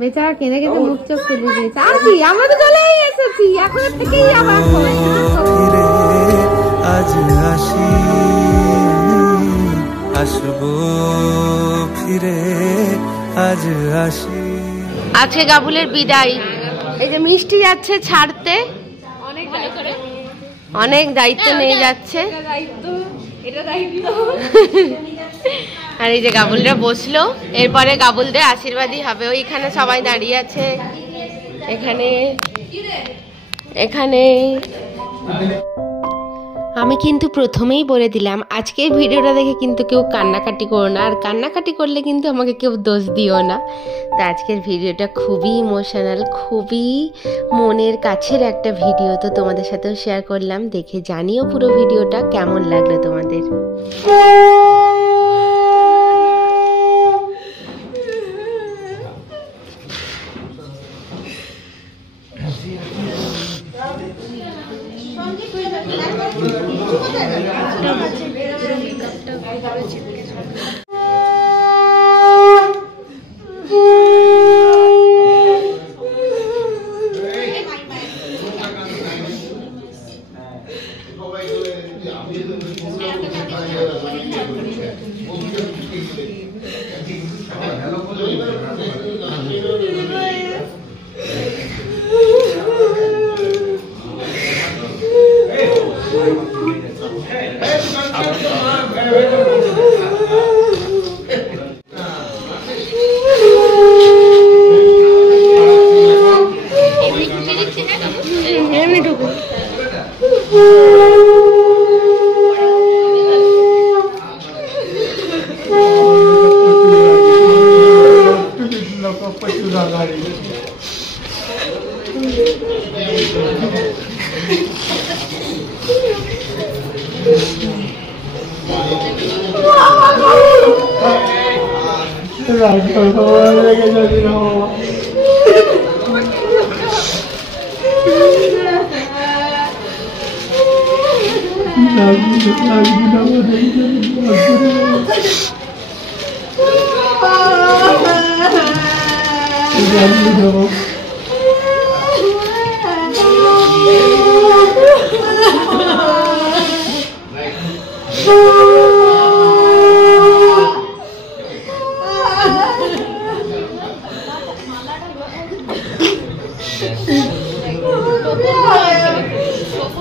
বেচারা কেঁদে কেঁদে মুখ চোখ খুলে দিয়েছে। আর কি, আমরা তো চলেই এসেছি, এখন থেকেই আবার আজ আসি আসবো ফিরে, আজ আসি। আজকে গাবুলের বিদায়। এই যে মিষ্টি যাচ্ছে ছাড়তে, অনেক দায়িত্ব নিয়ে যাচ্ছে। আর এই যে গাবুলরা বসলো, এরপরে গাবুলদের আশীর্বাদই হবে। ওইখানে সবাই দাঁড়িয়ে আছে, এখানে এখানে। আমি কিন্তু প্রথমেই বলে দিলাম, আজকের ভিডিওটা দেখে কিন্তু কেউ কান্নাকাটি করো না, আর কান্নাকাটি করলে কিন্তু আমাকে কেউ দোষ দিও না। তো আজকের ভিডিওটা খুবই ইমোশনাল, খুবই মনের কাছের একটা ভিডিও, তো তোমাদের সাথেও শেয়ার করলাম। দেখে জানিও পুরো ভিডিওটা কেমন লাগলো তোমাদের।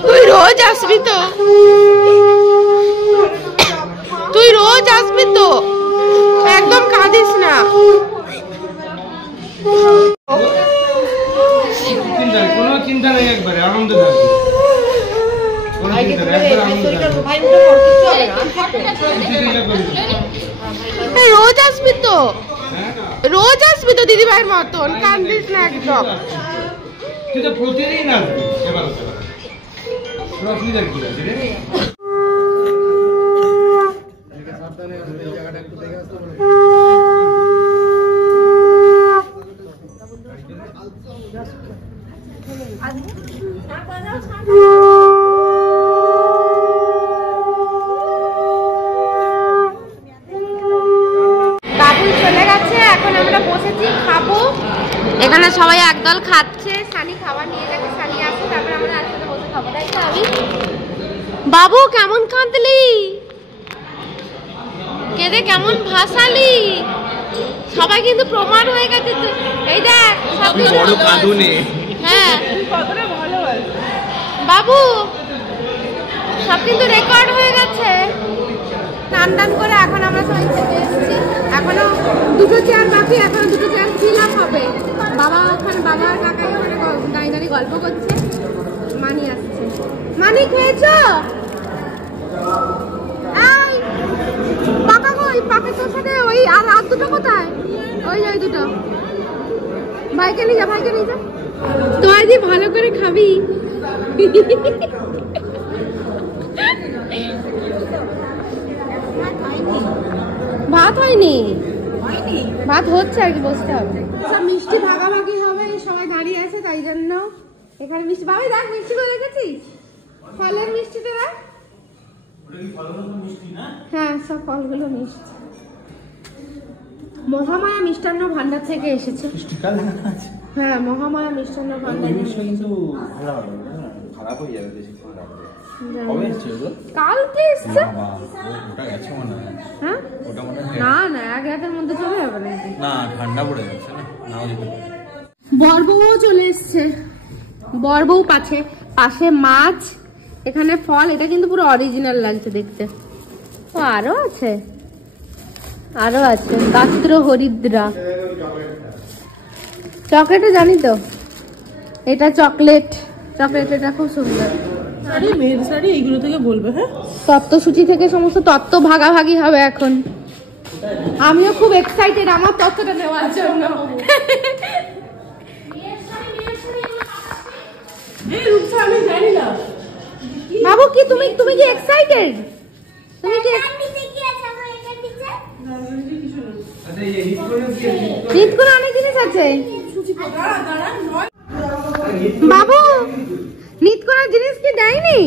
তুই রোজ আসবি তো, তুই রোজ আসবি তো, একদম কাঁদিস না। কোনো চিন্তা নেই, একবারে আনন্দ থাকবে। রোজ আসবি তো, রোজ আসবি তো দিদি ভাইয়ের মতন, কান্দিস না একদম। তুই তো প্রতিদিন আসবি, অসুবিধা কি আছে রে? বাবুল চলে গেছে, এখন আমরা বসেছি খাবো। এখানে সবাই একদল খাচ্ছে, সানি খাবার নিয়ে গেছে, সানি আসছে, তারপরে আমরা একসাথে বসে খাবো, তাই তো? আমি বাবু কেমন কাঁদলি, কেঁদে কেমন ভাসালি, সবাই কিন্তু প্রমাণ হয়ে গেছে। এই দেখ বড় কাঁদুনে, হ্যাঁ বাবু সব কিন্তু রেকর্ড হয়ে গেছে। টান টান করে এখন আমরা সবাই খেতে এসেছি, এখনো দুটো চেয়ার বাকি, এখনো দুটো চেয়ার ফিল আপ হবে। বাবা ওখানে, বাবা আর কাকা ওখানে দাঁড়িয়ে দাঁড়িয়ে গল্প করছে। মানি আসছে, মানি খেয়েছো? পাকা কই, পাকা তোর সাথে ওই আর দুটো কোথায়? ওই ওই দুটো ভাইকে নিয়ে যা, ভাইকে নিয়ে যা। তো আজ ভালো করে খাবি। ভাত হয়নি, ভাত হচ্ছে আর কি, বসতে হবে। সব মিষ্টি ভাগাভাগি হবে, সবাই দাঁড়িয়ে আছে তাই জন্য এখানে মিষ্টি। বাবা দেখ মিষ্টি করে রেখেছিস, ফলের মিষ্টিটা দেখ। হ্যাঁ, সব ফলগুলো মিষ্টি। মহামায়া মিষ্টান্ন ভান্ডার থেকে এসেছে। হ্যাঁ, মহামায়া মিষ্টান্ন ভান্ডার খারাপ হয়ে যাবে বেশি ফল রাখলে। কালকে এসছে। ওটা গেছে মনে হয়। হ্যাঁ, ওটা মনে হয় না না, এক রাতের মধ্যে চলে যাবে নাকি? না, ঠান্ডা পড়ে যাচ্ছে না, নাও যেতে পারে। বরবউ চলে এসছে। বরবউ পাশে মাছ, এখানে ফল। এটা কিন্তু পুরো অরিজিনাল লাগছে দেখতে। ও আরো আছে গাত্র হরিদ্রা চকলেটও জানি তো। এটা চকলেট, এটা খুব সুন্দর। আরে মেয়ের শাড়ি এইগুলো থেকে বলবে। হ্যাঁ, তত্ত্বসূচি থেকে সমস্ত তত্ত্ব ভাগাভাগি হবে এখন। আমিও খুব এক্সাইটেড আমার তত্ত্বটা নেওয়ার জন্য। আমি জানি না বাবু, কি তুমি কি এক্সাইটেড? তুমি কি ঈদ করে অনেক জিনিস আছে বাবু। নিত করার জিনিস কি দেয়নি?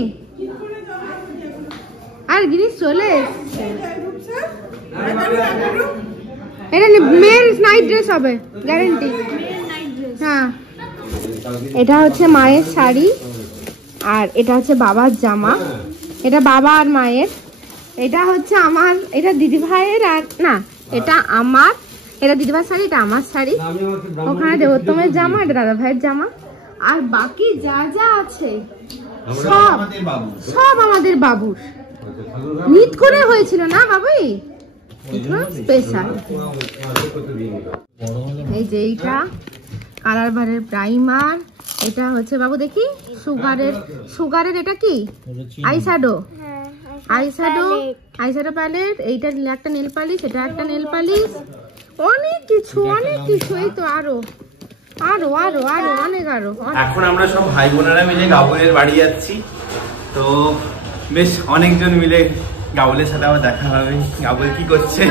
আর জিনিস চলে এসছে। এটা মেয়ের নাইট ড্রেস হবে, গ্যারেন্টি। হ্যাঁ, এটা হচ্ছে মায়ের শাড়ি, আর এটা হচ্ছে বাবার জামা। এটা বাবা আর মায়ের। এটা হচ্ছে আমার, এটা দিদি ভাইয়ের। আর না, এটা আমার, এটা দিদি ভাইয়ের শাড়ি, এটা আমার শাড়ি। ওখানে দেবোত্তমের জামা, এটা দাদা ভাইয়ের জামা। আর বাকি যা যা আছে সব আমাদের বাবুর। নিত করে হয়েছিল না বাবুই, স্পেশাল। এই যে এইটা কালার বারের প্রাইমার। এটা হচ্ছে বাবু দেখি সুগারের এটা কি আইশ্যাডো প্যালেট। এইটা একটা নেল পালিশ, এটা একটা নেল পালিশ। অনেক কিছু। এই তো আরো অনেক। এখন আমরা সব ভাই বোনেরা মিলে গাবুলের বাড়ি যাচ্ছি। তো বেশ অনেকজন মিলে গাবুলের সাথে আবার দেখা হবে। গাবুল কি করছে?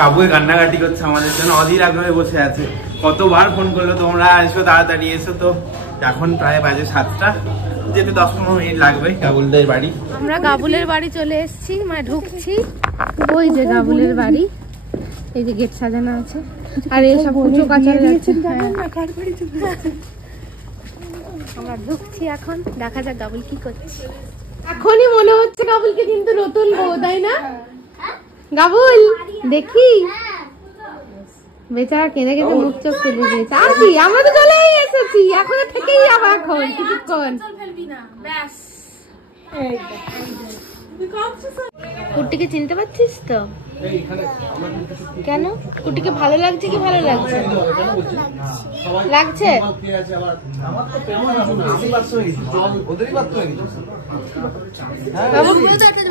গাবুল কান্নাকাটি করছে আমাদের জন্য, অধীর আগ্রহে বসে আছে। কতবার ফোন করলো তোমরা এসো, তাড়াতাড়ি এসো। তো এখন প্রায় বাজে 7টা, যেতে 10-15 মিনিট লাগবে গাবুলদের বাড়ি। আমরা গাবুলের বাড়ি চলে এসেছি, মানে ঢুকছি। ওই যে গাবুলের বাড়ি, এই যে গেট সাজানো আছে। আর এইসব পুজো কাচারে যাচ্ছে। আমরা ঢুকছি এখন, দেখা যাক গাবুল কি করছে। এখনই মনে হচ্ছে গাবুলকে কিন্তু নতুন বউ, তাই না গাবুল? দেখি বেচারা কেঁদে মুখ চোখ ফেলে দিয়েছে। আর কি, আমরা তো চলেই এসেছি, এখন থেকেই যাবো এখন কিছুক্ষণ। কুট্টিকে চিনতে পারছিস তো? কেন কুট্টিকে ভালো লাগছে কি ভালো লাগছে? লাগছে।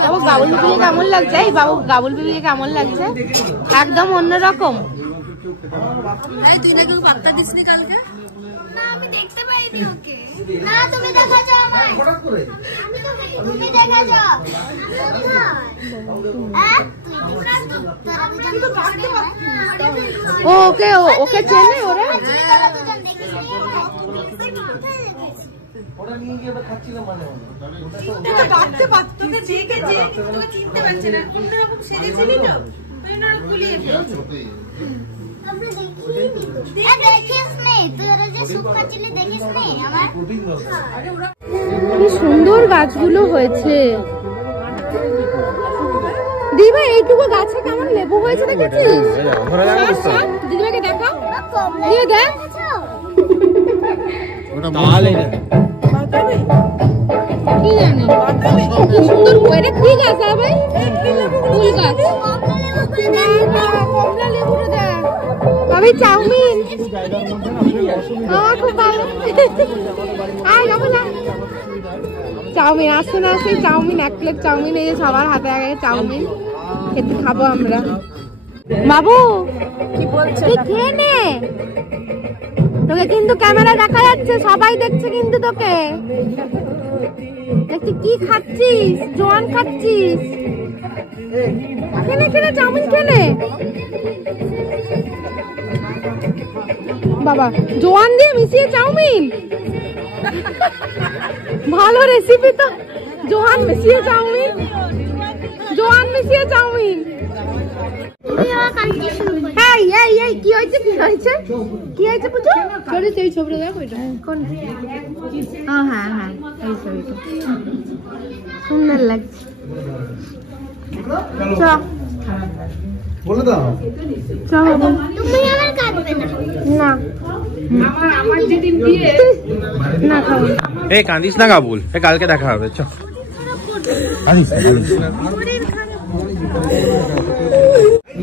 বাবু গাবুল বিবিকে কেমন লাগছে? এই বাবু গাবুল বিবিকে কেমন লাগছে? একদম অন্যরকম। তুই নাকি বার্তা দিসনি কালকে? না, আমি দেখতে পাইনি ওকে। না, তুমি দেখা যাও আমায়। তুমি দেখা যাও। ওকে চেনে ওরা? কি সুন্দর গাছগুলো হয়েছে। দিবা, এইটুকু গাছে কেমন লেবু হয়েছে দেখেছিস? দিদিভাইকে দেখাও, দিয়ে দেখ। কি জানি কি সুন্দর। এটা কি গাছ ভাই? ফুল গাছ। কমলা লেবুটা দেখ। তবে চাউমিন আমার খুব ভালো। চাউমিন আসতে না আসতে চাউমিন, 1 প্লেট চাউমিন। এই যে সবার হাতে আগে চাউমিন খেতে খাবো আমরা। বাবু তুই খেয়ে নে, তোকে কিন্তু ক্যামেরা দেখা যাচ্ছে, সবাই দেখছে কিন্তু তোকে। দেখছি কি খাচ্ছিস, জোয়ান খাচ্ছিস। খেলে চাউমিন খেলে বাবা, জোয়ান দিয়ে মিশিয়ে চাউমিন। ভালো রেসিপি তো, জোয়ান মিশিয়ে চাউমিন। জোয়ান মিশিয়ে চাউমিন। এই এই এই কি হয়েছে কি হয়েছে কি হয়েছে পুজো? চলেছে এই ছবিটা দেখো, এটা কোন? হ্যাঁ হ্যাঁ এই ছবিটা সুন্দর লাগছে। বলে দাও তুমি আমার কাটবে না। না আমার যেদিন বিয়ে না খাবো। এই কাঁদিস না গাবুল, এই কালকে দেখা হবে। চ কাঁদিস না।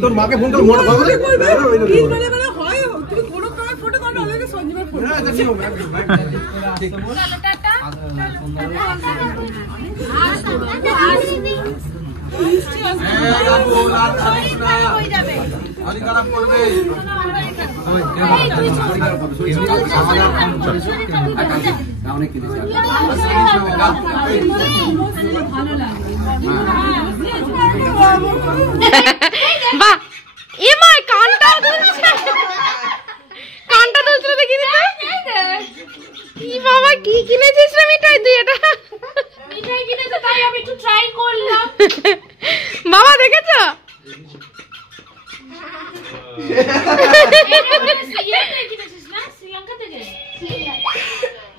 তোর মাকে ফোন কর, মোড় খাবে কি বলে বলে হয় তুমি কোনো কাজ ফটো কাটো আলাদা সঞ্জীবের ফটো। বাহ এ মা কানটা দুলছে, কানটা দুলছে দেখি দিতে। কি বাবা কি কিনেছিস রে মিঠাই তুই? এটা মিঠাই কিনেছে তাই আমি একটু ট্রাই করলাম। বাবা দেখেছো? শ্রীলঙ্কা থেকে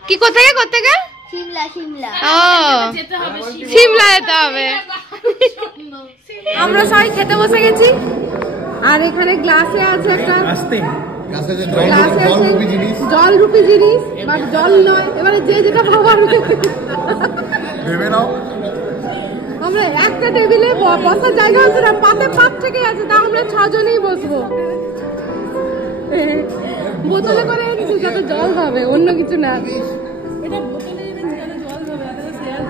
কি কোথায় কোথায়? শিমলা শিমলা। ও সিমলা যেতে হবে। আমরা সবাই খেতে বসে গেছি আর এখানে গ্লাসে আছে একটা জল রূপী জিনিস, বাট জল নয়। এবারে যে যেটা ভাবার ভেবে নাও। আমরা একটা টেবিলে বসার জায়গা হচ্ছে না, পাতে পাত থেকে আছে, তা আমরা 6 জনেই বসবো। বোতলে করে এনেছি যাতে জল হবে, অন্য কিছু না। এটা বোতলে এনেছি কেন জল হবে, এটা শেয়ার